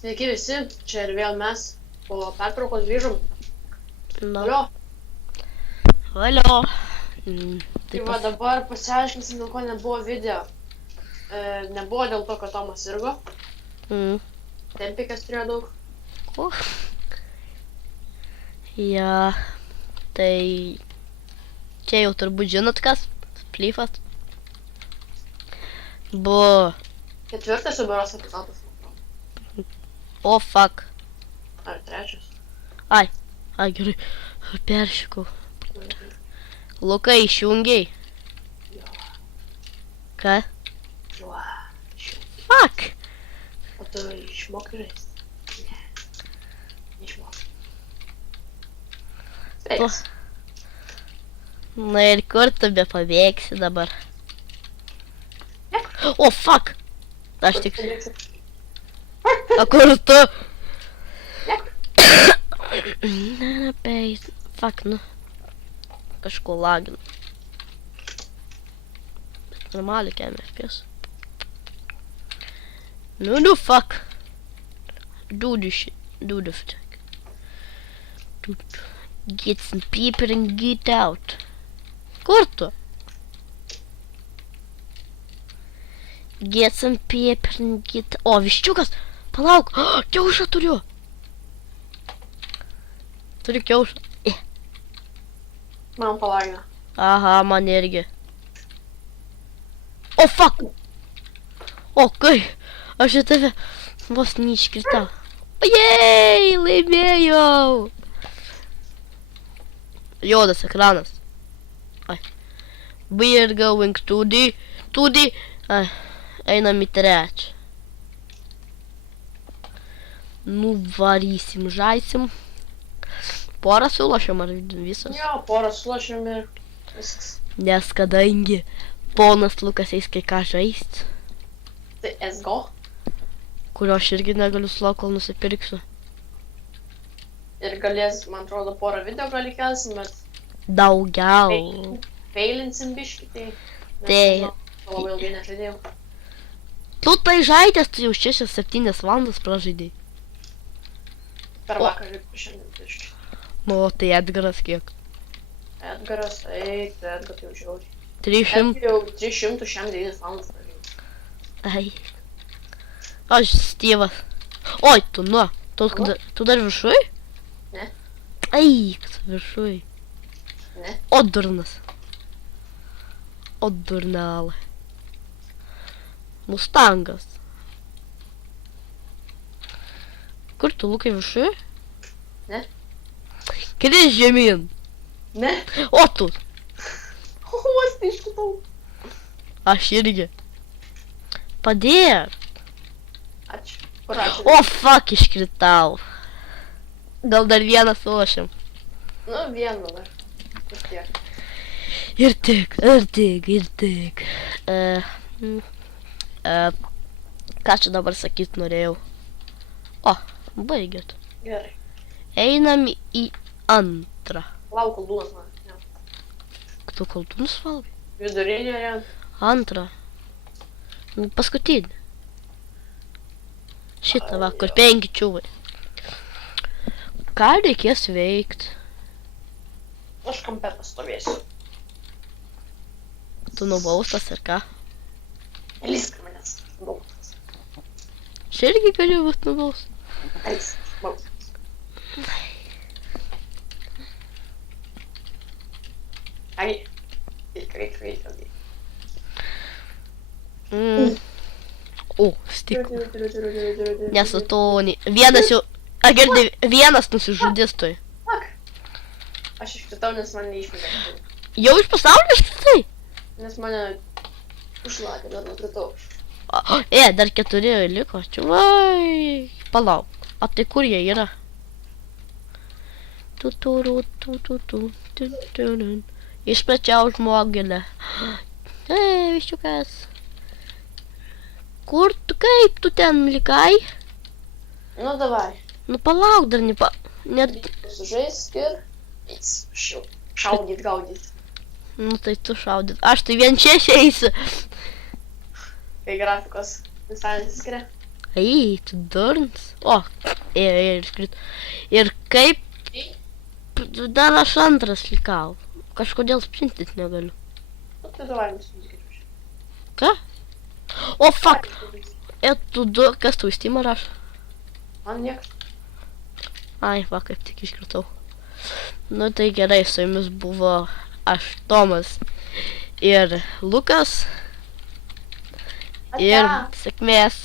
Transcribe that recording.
Sveiki visi, čia ir vėl mes po pertraukos grįžom. Na. Alio. Valio. Tai va dabar pasiaiškinsim, dėl ko nebuvo video. Nebuvo dėl to, kad Tomas sirgo. Tempikas turėjo daug. O. Ja. Tai čia jau turbūt žinot kas? Plyfas. Buvo. 4 berods epizodas. O, fuck. Ar 3? Ai, gerai. Peršikau. Lukai, išjungiai. Jo. Ką? Jo. Fuck. O tu išmokai žaisti? Ne. Neišmokai. Sveiks. Na ir kur tu be pabėgsi dabar? Ne. O, fuck. Aš tik... A kur tu? Ne, beis. Fuck, nu. Kažko laginu. Bet normaliai kėmė FPS. No, fuck. Do the shit. Do the fuck. Get some people and get out. Kur tu? Get some people and get... O, viščiukas! Palauk! Kiaušą turiu! Turiu kiaušą. Man palagina. Aha, man irgi. O, fuck! O, kai? Aš į tave vos neiškritau. Ojei, laimėjau! Juodas ekranas. Ai. We are going to the... Ai, einam į 3. Nuvarysim, žaisim. Porą sulošiam ar visas? Jo, porą sulošiam ir viskas. Nes kadangi ponas Lukas eis kai ką žaist, Tai SGO. kurio aš irgi negaliu sulaukti, kol nusipirksiu. Ir galės, man atrodo, porą video gali kelsim, bet Daugiau. feilinsim biškį, tai... Tai- Labai ilgai nežaidėjau. Tu tai žaidęs, tu jau 6-7 valandas pražaidėjai. Per vakarą šiandien biškį. Nu, tai Edgaras kiek? Edgaras, tai Edgar jau žiauriai. 300. Edgar jau 309 valandas pražaidėjau. Ai. Aš Styvas. Oi, tu nu. Tu dar viršui? Ne. Ai, kas viršui. Ne. O, durnas. O, durnalai. Mustangas. Kur tu, Lukai, viršui? Ne. Kris žemyn. Ne. O, tu. O, vos neiškritau. Aš irgi. Padėk. Ačiū. Kur ačiū? O, fuck, iškritau. Gal dar vieną sulošiam. Nu, vieną dar. Vis tiek. Ir tik. Ką čia dabar sakyt norėjau? O, baigėt. Gerai. Einam į 2. Lauk, koldūnas man. Ne. Tu koldūnus valgai? Vidurinė ir 2. Paskutinį. Šitą va, kur 5 čiūvai. Ką reikės veikt? aš kampe pastovėsiu. Tu nubaustas ir ką? Elisk manęs. Baustas. Aš irgi galiu būt nubaustas. Elisk. Baustas. Ai. Reikia. O, stikla. Nes su to... Vienas jau... A, girdai, vienas nusižudys toj. Ak. Aš iškritau, nes man neišmetė. Jau iš pasaulio iškritai? Nes mane užladė, bet nukritau. Dar 4 liko. Čiuvai. Palauk. A tai kur jie yra? Išplačiau žmogilę. Viščiukas. Kur tu, kaip tu ten likai? Nu, davai. Nu palauk dar net... Sužaisk ir eis. Šaudyt, gaudyt. Nu tai tu šaudyt. Aš tai vien čia eisiu. Kai grafikos visai nesiskiria. Ai, tu durnas. O, ir iškrito. Ir kaip dar aš antras likau. Kažkodėl sprintit negaliu. Nu, tai davai nusitikėčiau. Ką? O, fuck. Tu du, kas tu įstimą raš? Man nieks. Ai, va, kaip tik iškritau. Nu tai gerai, su jumis buvo aš, Tomas ir Lukas. Ir Ate. sėkmės.